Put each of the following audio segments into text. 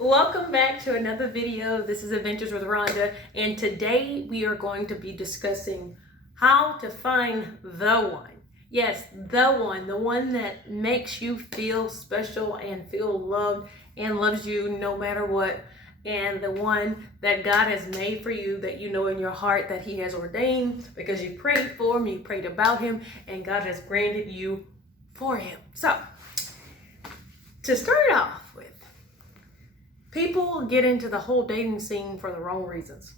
Welcome back to another video. This is Adventures with Rhonda, and today we are going to be discussing how to find the one. Yes, the one that makes you feel special and feel loved and loves you no matter what, and the one that God has made for you, that you know in your heart that He has ordained because you prayed for Him, you prayed about Him, and God has granted you for Him. So, to start off with, people get into the whole dating scene for the wrong reasons.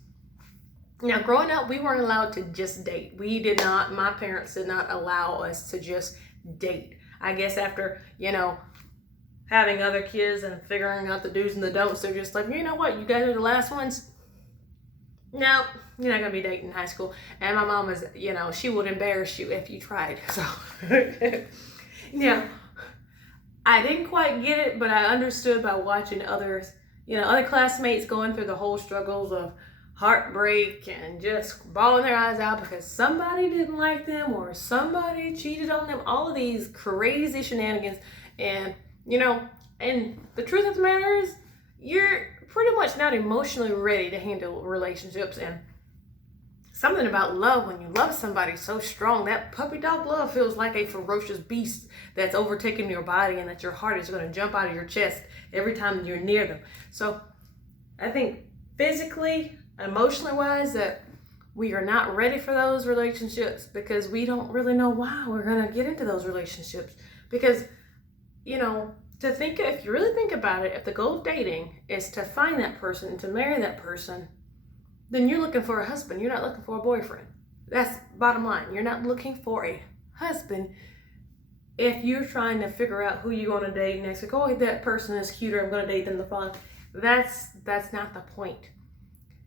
Now, growing up, we weren't allowed to just date. My parents did not allow us to just date. I guess after, having other kids and figuring out the do's and the don'ts, they're just like, you know what, you guys are the last ones. No, you're not going to be dating in high school. And my mom is, she would embarrass you if you tried. So, I didn't quite get it, but I understood by watching others, other classmates going through the whole struggles of heartbreak and just bawling their eyes out because somebody didn't like them or somebody cheated on them, all of these crazy shenanigans. And, and the truth of the matter is, you're pretty much not emotionally ready to handle relationships. And something about love, when you love somebody so strong, that puppy dog love feels like a ferocious beast that's overtaking your body and that your heart is going to jump out of your chest every time you're near them. So I think physically, emotionally wise, that we are not ready for those relationships because we don't really know why we're going to get into those relationships. Because, if you really think about it, if the goal of dating is to find that person and to marry that person, then you're looking for a husband. You're not looking for a boyfriend. That's bottom line. You're not looking for a husband if you're trying to figure out who you're going to date next. Like, oh, that person is cuter, I'm going to date them the following. That's not the point.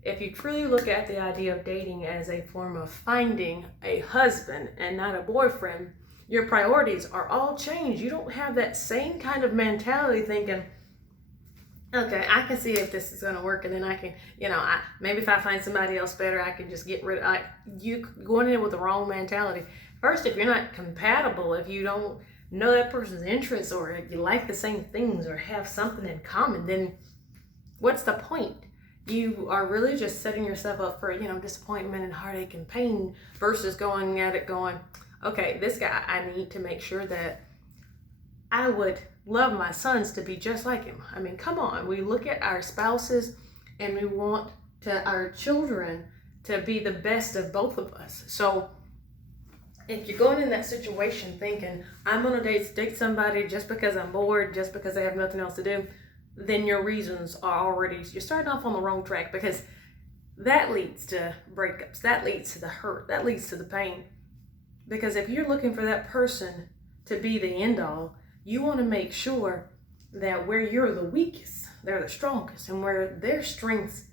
If you truly look at the idea of dating as a form of finding a husband and not a boyfriend, your priorities are all changed. You don't have that same kind of mentality thinking, okay, I can see if this is going to work, and then I can, maybe if I find somebody else better, I can just get rid of you. Going in with the wrong mentality. First, if you're not compatible, if you don't know that person's interests, or if you like the same things or have something in common, then what's the point? You are really just setting yourself up for, disappointment and heartache and pain versus going at it going, okay, this guy, I need to make sure that I would love my sons to be just like him. I mean, come on. We look at our spouses and we want our children to be the best of both of us. So if you're going in that situation thinking, I'm going to date somebody just because I'm bored, just because I have nothing else to do, then your reasons are already, you're starting off on the wrong track, because that leads to breakups. That leads to the hurt. That leads to the pain. Because if you're looking for that person to be the end all, you want to make sure that where you're the weakest, they're the strongest, and where their strengths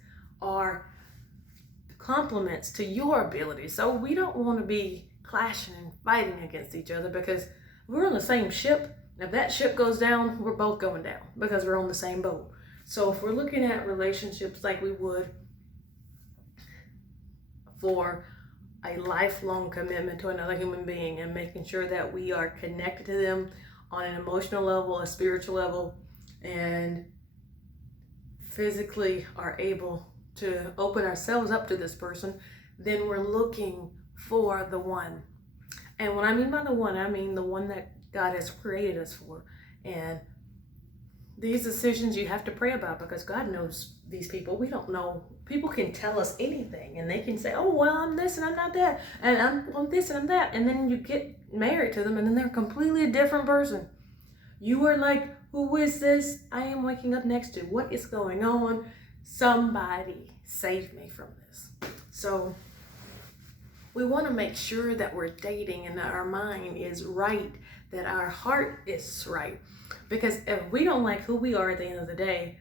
are complements to your abilities. So we don't want to be clashing and fighting against each other, because we're on the same ship. If that ship goes down, we're both going down because we're on the same boat. So if we're looking at relationships like we would for a lifelong commitment to another human being, and making sure that we are connected to them on an emotional level, a spiritual level, and physically are able to open ourselves up to this person, then we're looking for the one. And when I mean by the one, I mean the one that God has created us for. And these decisions you have to pray about, because God knows these people. We don't know. People can tell us anything, and they can say, oh, well, I'm this and I'm not that, and I'm this and I'm that. And then you get married to them, and then they're completely a different person. You are like, who is this I am waking up next to? What is going on? Somebody save me from this. So we want to make sure that we're dating and that our mind is right, that our heart is right. Because if we don't like who we are at the end of the day,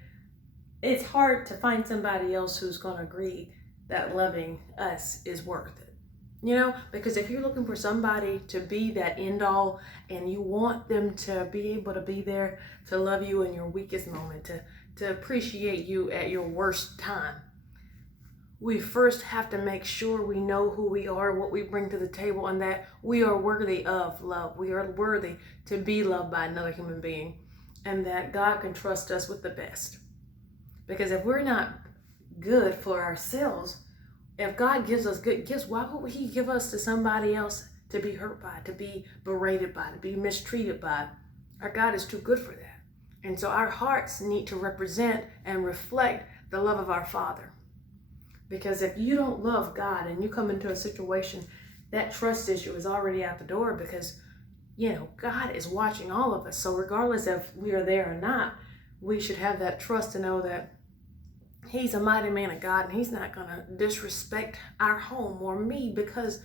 it's hard to find somebody else who's going to agree that loving us is worth it. Because if you're looking for somebody to be that end all, and you want them to be able to be there to love you in your weakest moment, to appreciate you at your worst time, we first have to make sure we know who we are, what we bring to the table, and that we are worthy of love. We are worthy to be loved by another human being, and that God can trust us with the best. Because if we're not good for ourselves, if God gives us good gifts, why would he give us to somebody else to be hurt by, to be berated by, to be mistreated by? Our God is too good for that. And so our hearts need to represent and reflect the love of our Father. Because if you don't love God and you come into a situation, that trust issue is already out the door, because, God is watching all of us. So regardless if we are there or not, we should have that trust to know that he's a mighty man of God, and he's not going to disrespect our home or me, because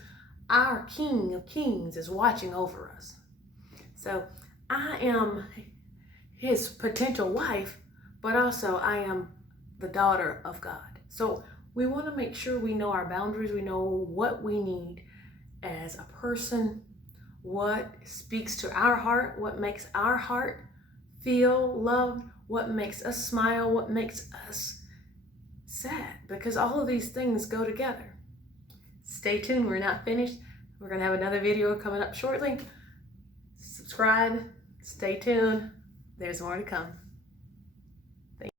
our King of Kings is watching over us. So I am his potential wife, but also I am the daughter of God. So we want to make sure we know our boundaries. We know what we need as a person, what speaks to our heart, what makes our heart feel loved, what makes us smile, what makes us sad, because all of these things go together. Stay tuned. We're not finished. We're going to have another video coming up shortly. Subscribe. Stay tuned. There's more to come.